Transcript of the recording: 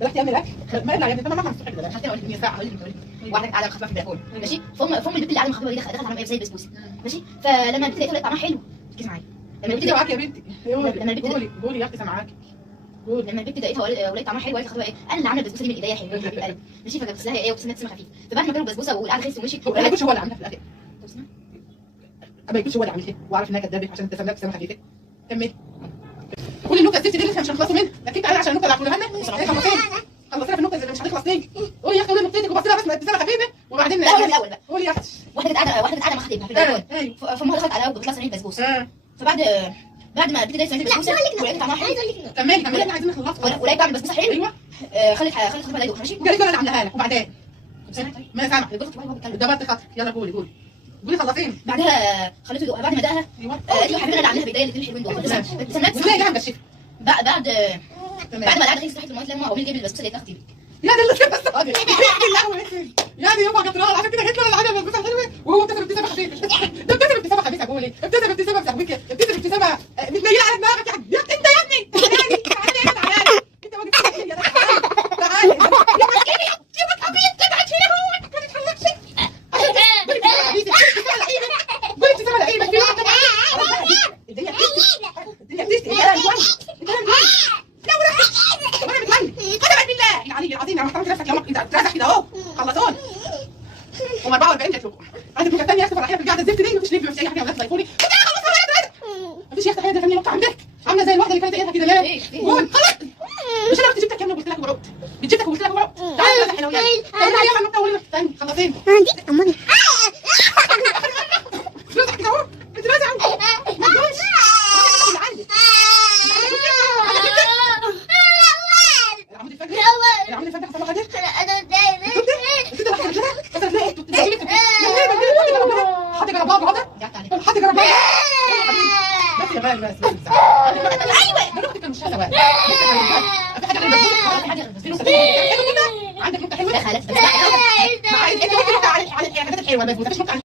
بلاش تعمل اكل ما يطلع يا ابني تمام الصبح كده عشان كده قلت لك ساعه هقول لك واحده قاعده مخبيه في البلكونه ماشي. فام البنت اللي قاعده مخبيه دي دخلت على زي البسبوسه ماشي. فلما البنت لقيتها طعمها حلو ركزي معايا. لما البنت معاك يا بنتي لما البنت قولي يا اختي سامعاكي. لما البنت لقيتها ولقيت طعمها حلو قالت لخطيبها ايه انا اللي عامله البسبوسه دي من ايديا حلوه حبيب قلبي ماشي. فجبت لها ايه وابتسامه خفيفه. فبعد ما كانوا البسبوسه والقعده خلصت ومشيت ما يكونش هو اللي عاملها في الاخر. ما يكونش هو اللي عاملها واعرف انها كدابه عشان تفهم لها ابتسامه خفيفه. كملي كل النكت الست دي اللي احنا مش هنخلصوا منها لكن تعالي عشان النكت اللي هتقولها لنا خلصينا في النكت اللي مش هتخلص تاني. قولي يا اختي قولي نكتتك وبصي لها بس ابتسامه خفيفه وبعدين لا قولي الاول بقى. قولي يا اختي. واحده كانت قاعده مع خطيبها في البلكونه فامها دخلت عليها وجابت لها صينيه بسبوسه. فبعد ما البنت دقت صينيه البسبوسه ولقيت طعمها حلو كملي احنا عايزين نخلص ولقيت طعم البسبوسه حلو. ايوه خلت خطيبها يدوق ماشي. قالت له انا اللي عاملاها لك وبعدين ما سامع جوزت وهو بيتكلم ده بقى خاطرك يلا قولي خلصين. بعدها خليته يدوق. بعد ما دقها ايوه قالت له حبيبي انا اللي عاملاها بايديا الاثنين حلوين دول ابتسامات ازاي جاي مكشفه بعد ما القعده خلصت رحت لمامتي لما عمال جايب البسبوسه لقيتها خطيبي. يا دي اللي كده بس يا دي يوم جبتها عشان كده جيت له العاده البسبوسه الحلوه وهو ابتسم ابتسامه خفيفه. ده ابتسم ابتسامه خفيفه قولي ابتسم ابتسامه مسويكه ابتسم ابتسامه متنيله على دماغك يا انت يا ابني تعالى انت واقف يا تعالى يا مسكيني يا بتحبيني تبعد هنا هو ما تتحركش قولي ابتسامه لعيبه في واحده الدنيا بتشتي العلي العظيم يا محترم نفسك يومك انت اترازح كده اهو خلصون هم 44 كتلوكم عايزه تبقى ثانيه اخر فرحيه في القعده الزفت دي مفيش ليه مفيش اي حاجه ولا تضيفوني مفيش يا اختي حاجه ثانيه عندك عامله زي الواحده اللي كانت ايدها كده ليه قول خلاص مش انا كنت جبتك يا ابني وقلت لك ورقت جبتك وقلت لك ورقت تعالى يا حلويات تعالى يا حلوه اول ثاني خلصين عندي اماني اترازح كده اهو اترازح ما تقولش العمود الفجري حصل له حاجه حد جربها بهذا؟ حد جربها؟ بس يا غالي بس ايوه ده كان مش هذا بقى في حاجه عندك نكته حلوه لا خالد انت قلت نكته على الحاجات الحلوه بس ما فيش نكته